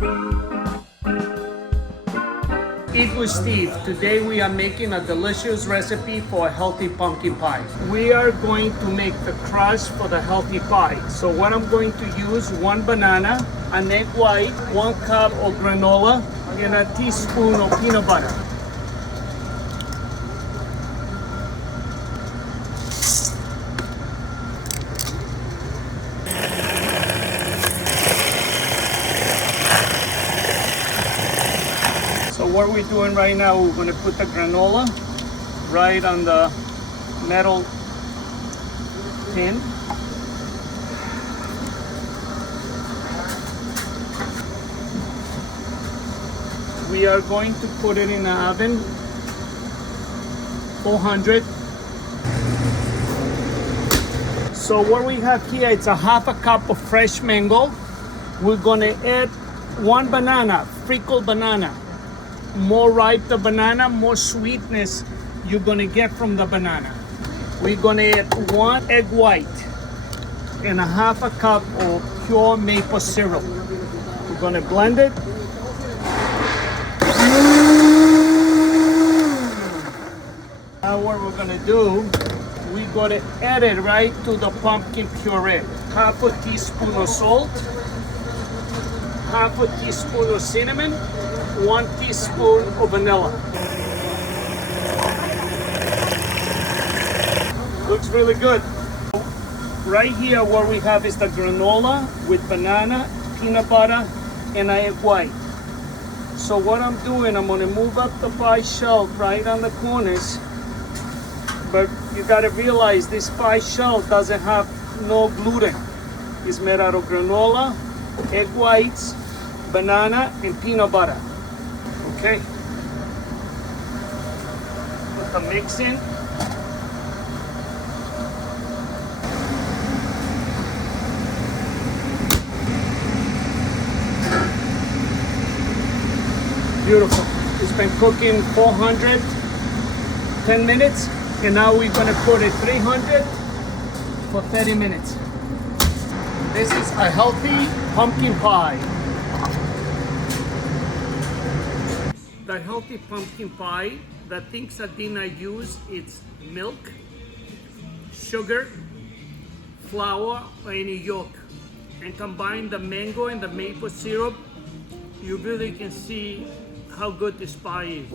Eat with Steve. Today we are making a delicious recipe for a healthy pumpkin pie. We are going to make the crust for the healthy pie. So what I'm going to use, 1 banana, an egg white, 1 cup of granola, and a teaspoon of peanut butter. So what we're doing right now, we're going to put the granola right on the metal tin. We are going to put it in the oven, 400. So what we have here, it's a half a cup of fresh mango. We're going to add 1 banana, pickled banana. More ripe the banana, more sweetness you're gonna get from the banana. We're gonna add 1 egg white and a half a cup of pure maple syrup. We're gonna blend it. Now what we're gonna do, we're gonna add it right to the pumpkin puree. Half a teaspoon of salt, half a teaspoon of cinnamon, 1 teaspoon of vanilla. Looks really good. Right here what we have is the granola with banana, peanut butter, and egg white. So what I'm doing, I'm gonna move up the pie shelf right on the corners. But you gotta realize this pie shelf doesn't have no gluten. It's made out of granola, egg whites, banana, and peanut butter. Okay, put the mix in. Beautiful. It's been cooking 400, 10 minutes, and now we're gonna put it 300 for 30 minutes. This is a healthy pumpkin pie. The healthy pumpkin pie, the things that I use, it's milk, sugar, flour, or any yolk. And combine the mango and the maple syrup, you really can see how good this pie is.